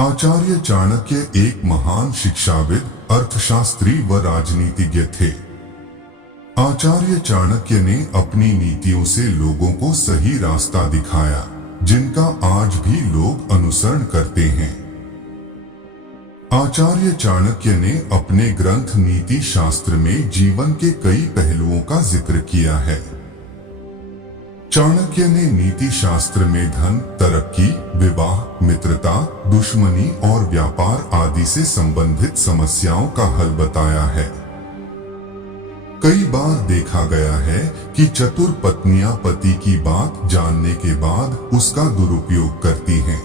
आचार्य चाणक्य एक महान शिक्षाविद, अर्थशास्त्री व राजनीतिज्ञ थे। आचार्य चाणक्य ने अपनी नीतियों से लोगों को सही रास्ता दिखाया, जिनका आज भी लोग अनुसरण करते हैं। आचार्य चाणक्य ने अपने ग्रंथ नीति शास्त्र में जीवन के कई पहलुओं का जिक्र किया है। चाणक्य ने नीति शास्त्र में धन, तरक्की, विवाह, मित्रता, दुश्मनी और व्यापार आदि से संबंधित समस्याओं का हल बताया है। कई बार देखा गया है कि चतुर पत्नियां पति की बात जानने के बाद उसका दुरुपयोग करती हैं।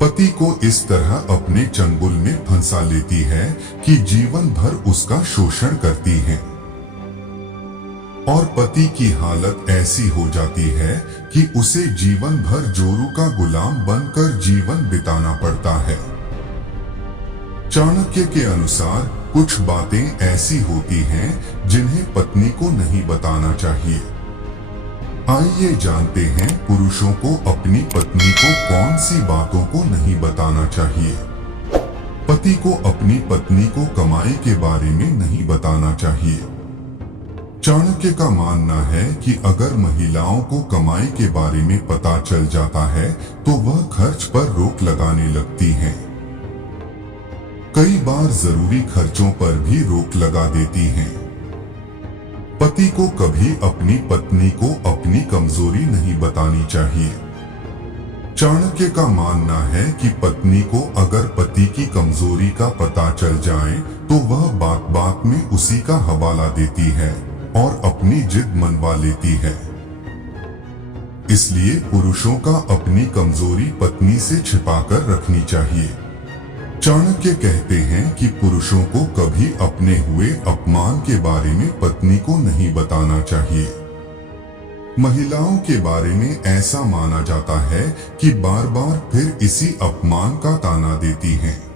पति को इस तरह अपने चंगुल में फंसा लेती है कि जीवन भर उसका शोषण करती हैं। और पति की हालत ऐसी हो जाती है कि उसे जीवन भर जोरू का गुलाम बनकर जीवन बिताना पड़ता है। चाणक्य के अनुसार कुछ बातें ऐसी होती हैं जिन्हें पत्नी को नहीं बताना चाहिए। आइए जानते हैं पुरुषों को अपनी पत्नी को कौन सी बातों को नहीं बताना चाहिए। पति को अपनी पत्नी को कमाई के बारे में नहीं बताना चाहिए। चाणक्य का मानना है कि अगर महिलाओं को कमाई के बारे में पता चल जाता है तो वह खर्च पर रोक लगाने लगती हैं। कई बार जरूरी खर्चों पर भी रोक लगा देती हैं। पति को कभी अपनी पत्नी को अपनी कमजोरी नहीं बतानी चाहिए। चाणक्य का मानना है कि पत्नी को अगर पति की कमजोरी का पता चल जाए तो वह बात बात में उसी का हवाला देती है और अपनी जिद मनवा लेती है। इसलिए पुरुषों का अपनी कमजोरी पत्नी से छिपाकर रखनी चाहिए। चाणक्य कहते हैं कि पुरुषों को कभी अपने हुए अपमान के बारे में पत्नी को नहीं बताना चाहिए। महिलाओं के बारे में ऐसा माना जाता है कि बार बार फिर इसी अपमान का ताना देती हैं।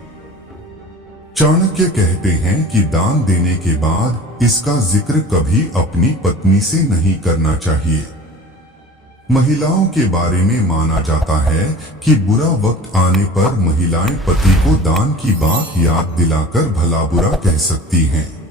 चाणक्य कहते हैं कि दान देने के बाद इसका जिक्र कभी अपनी पत्नी से नहीं करना चाहिए। महिलाओं के बारे में माना जाता है कि बुरा वक्त आने पर महिलाएं पति को दान की बात याद दिलाकर भला बुरा कह सकती हैं।